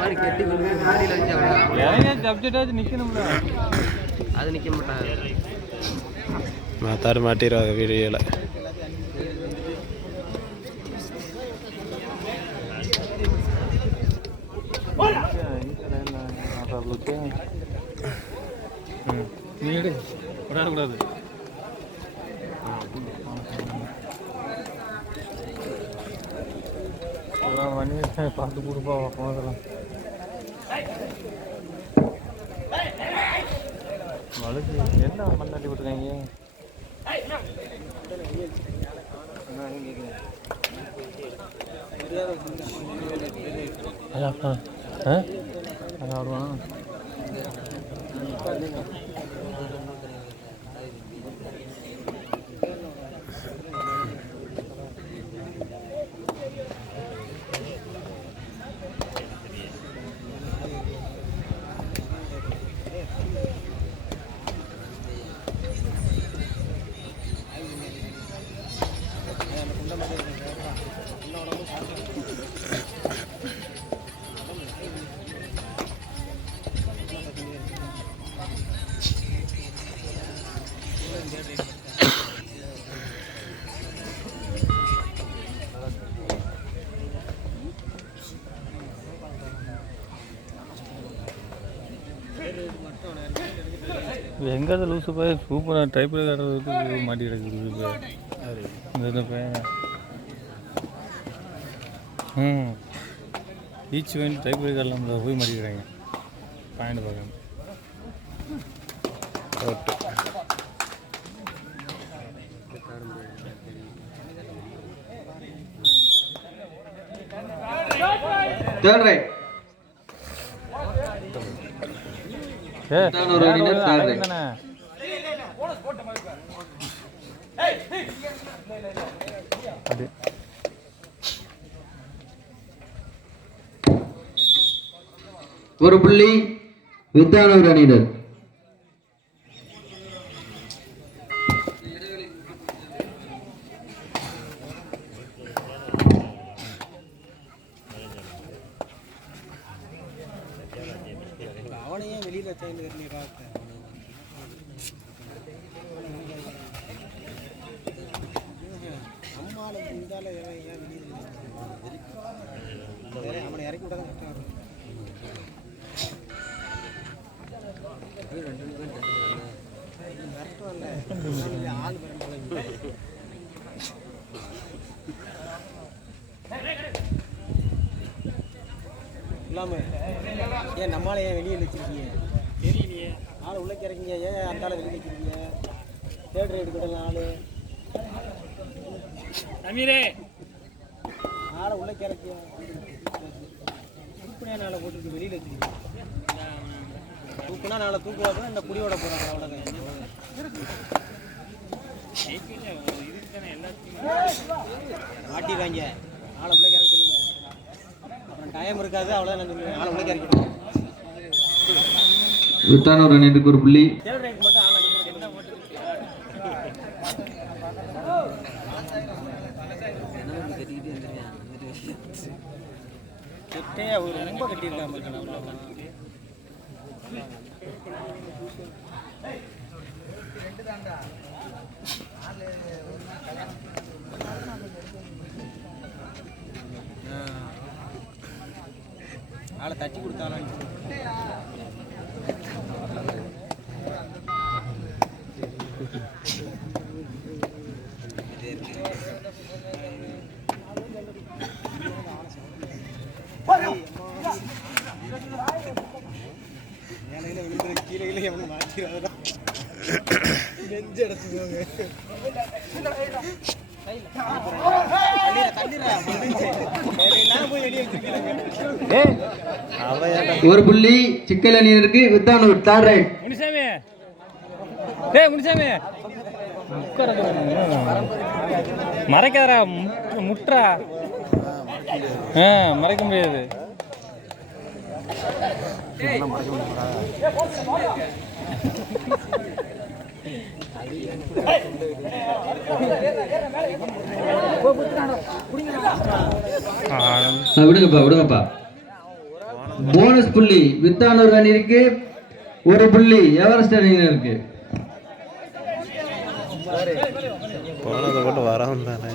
மாதிரி கட்டி மாடியில் வச்சு சப்ஜெக்டாச்சும் நிற்கணும்ல, அது நிற்க மாட்டாங்க. மாத்தாரு மாட்டிடுவாங்க வீடியோவில். நீடு விடக்கூடாது. பார்த்து கொடுப்பா போதெல்லாம் வழுக்கு என்ன மண்ணாட்டி விட்டுருக்காங்க. ஆடுவான். எங்கே லூசு போய் சூப்பராக டைப்பில் கட்டுறதுக்கு மாட்டி கிடக்குது இந்த பையன். ஈச் வேண்டி டைப்பில் கடலாம் போய் மாட்டிக்கிறாங்க. பாயிண்ட் பார்க்கணும். Third right. ஒரு புள்ளி வித்தானூர் அணியினர். அவனையே வெளியில அவனை இறக்கி விட ஆள் இல்லாம ஏன் நம்மளால ஏன் வெளியே வச்சிருக்கீங்க தெரியலையே. ஆள் உள்ள இறக்கிங்க, ஏன் அந்த ஆளை வெளியே வச்சிருக்கீங்க? தேர்ட் ரைடு கிடலாம் ஆளு அமீரே ஆளை உள்ள இறக்கிய தூக்குனா நாளை போட்டுருக்கு வெளியில் வச்சுருக்கீங்க. தூக்குனா நாளை தூக்குவாங்க, இந்த குடியோட போகிறாங்க. அவ்வளோதான். மாட்டிடுவாங்க. ஆளை உள்ள இறக்க சொல்லுங்க, அப்புறம் டைம் இருக்காது. அவ்வளோதான் நான் சொல்லுவேன். ஆளை உள்ள இறக்கிடுவோம். வித்தானூர் அணிக்கு ஒரு புள்ளி. தேர்ட் ரைட் மட்டும் ஆள் அனுப்பி என்ன போட்டு கெட்டே அவர் ரொம்ப கட்டியிருக்காங்க. ஆளை தட்டி கொடுத்தாலும் கீழே எவனும் மாற்றிடுறாங்க. நெஞ்சு அடைச்சுக்குவாங்க. ஒரு புள்ளி சிக்கல் அணியினருக்கு வித்தானூர். Third right. முனிசாமி முனிசாமி மறைக்காதரா, முட்றா. மறைக்க முடியாது. விடுங்கப்பா விடுங்கப்பா. போனஸ் புள்ளி வித்தானூர் அணியிற்கு, 1 புள்ளி எவரெஸ்ட் அணியினருக்கு. போனதை போட்டு வரவும் தானே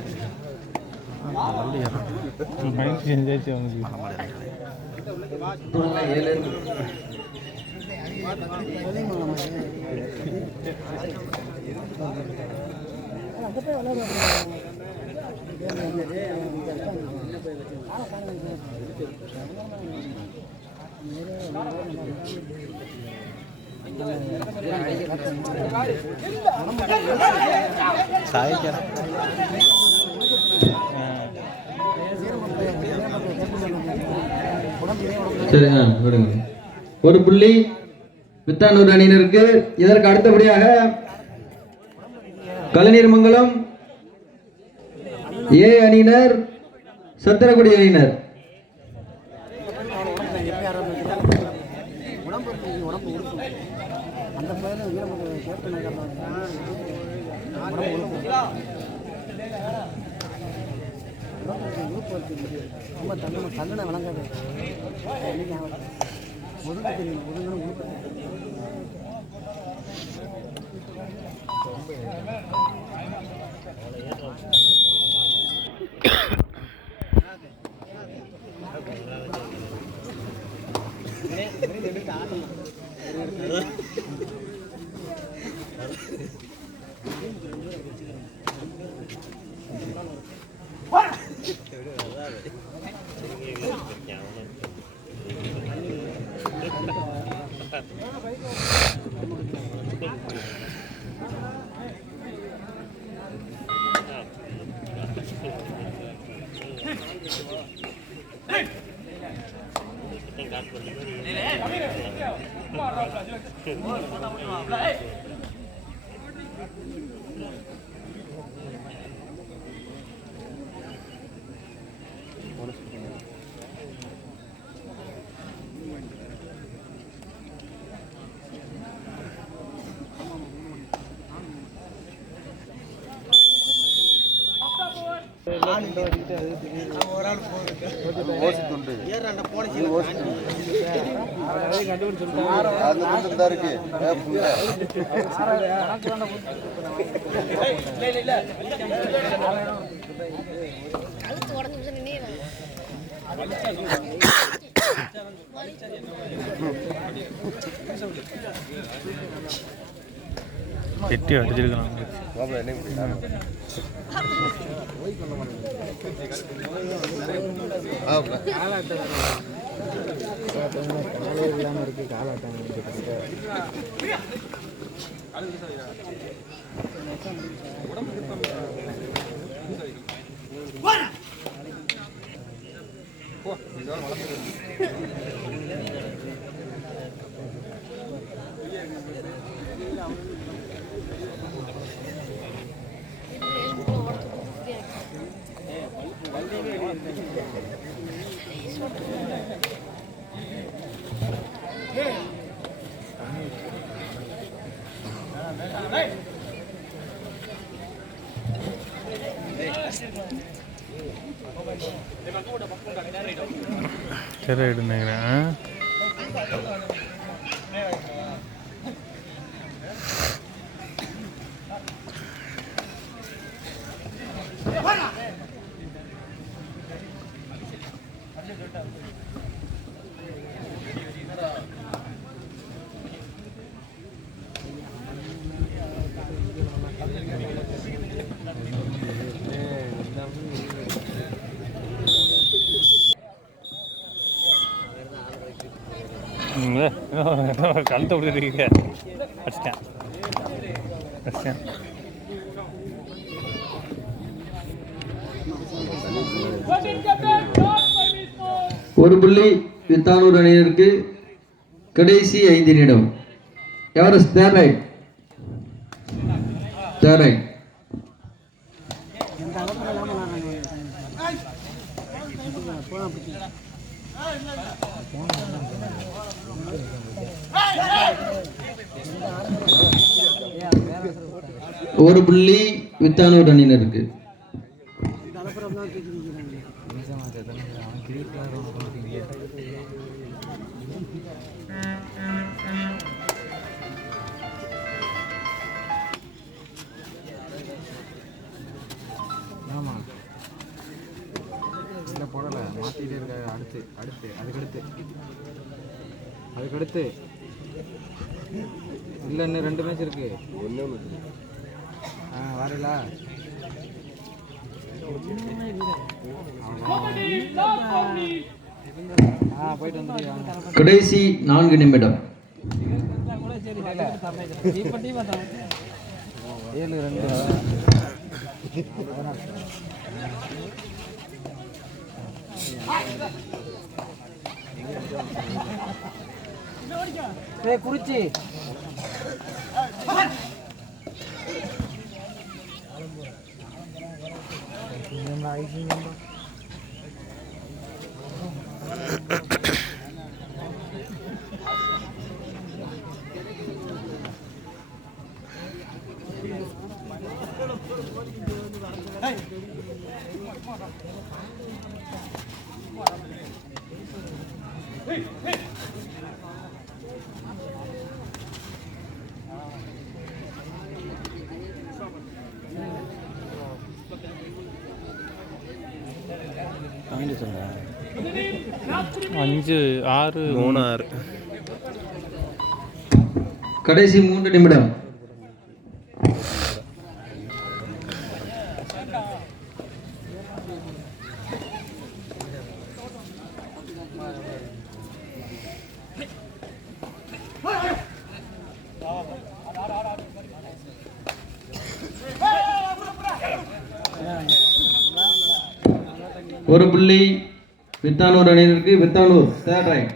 சாய்க்கிறேன். சரி, விடுங்க. 1 புள்ளி வித்தானூர் அணியினருக்கு. இதற்கு அடுத்தபடியாக கலைநீர்மங்கலம் ஏ அணியினர், சத்திரக்குடி அணியினர். கல்லணை வழங்காது ஒதுங்க தெரியும். ஒதுங்கணும் கெட்டி அடிச்சிருக்கலாம். சரி நினைக்கிறேன். கழுத்தை விடுறீங்க. அடிச்சிட்டேன் அடிச்சிட்டேன். ஒரு புள்ளி வித்தானூர் அணியினருக்கு. கடைசி 5 நிமிடம். Everest third right. ஒரு புள்ளி வித்தானூர் அணியினருக்கு. அதுக்கடுத்து இல்லை இன்னும் 2 மேட்ச் இருக்கு. வரல போயிட்டு வந்து கடைசி 4 நிமிடம். 7-2 குறிச்சி அஞ்சு 6 3 6. கடைசி 3 நிமிடம். ஒரு புள்ளி வித்தானூர் அணியினருக்கு. வித்தானூர் தேர்ட் ரைட்.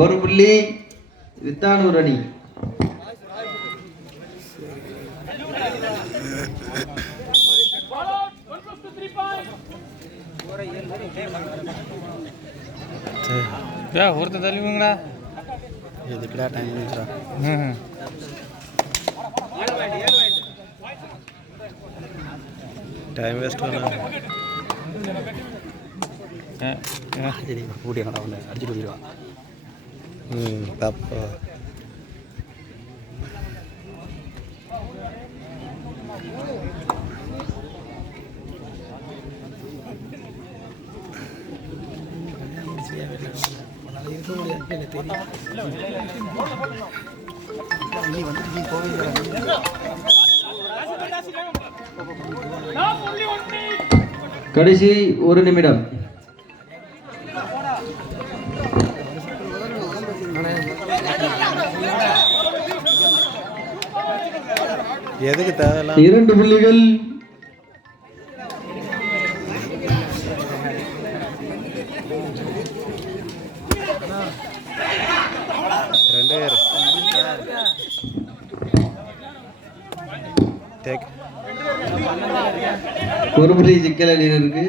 ஒரு புள்ளி வித்தானூர் அணி. ஒருத்தர் தள்ளிவங்களா எதுக்குடா டைம் வேஸ்டா? டைம் வேஸ்ட் பண்ணலாம். சரி கூட்டி கடை வந்து அடிச்சுட்டு போயிடுவான். தப்பா கடைசி 1 நிமிடம். எதுக்கு தேவையில்லாம் 2 புள்ளிகள். ஒரு புள்ளி சிக்கல் அணியினருக்கு.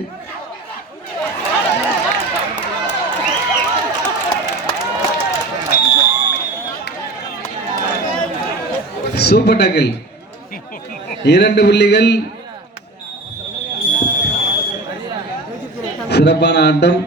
சூப்பர் டாக்கிள் 2 புள்ளிகள். சிறப்பான ஆட்டம்.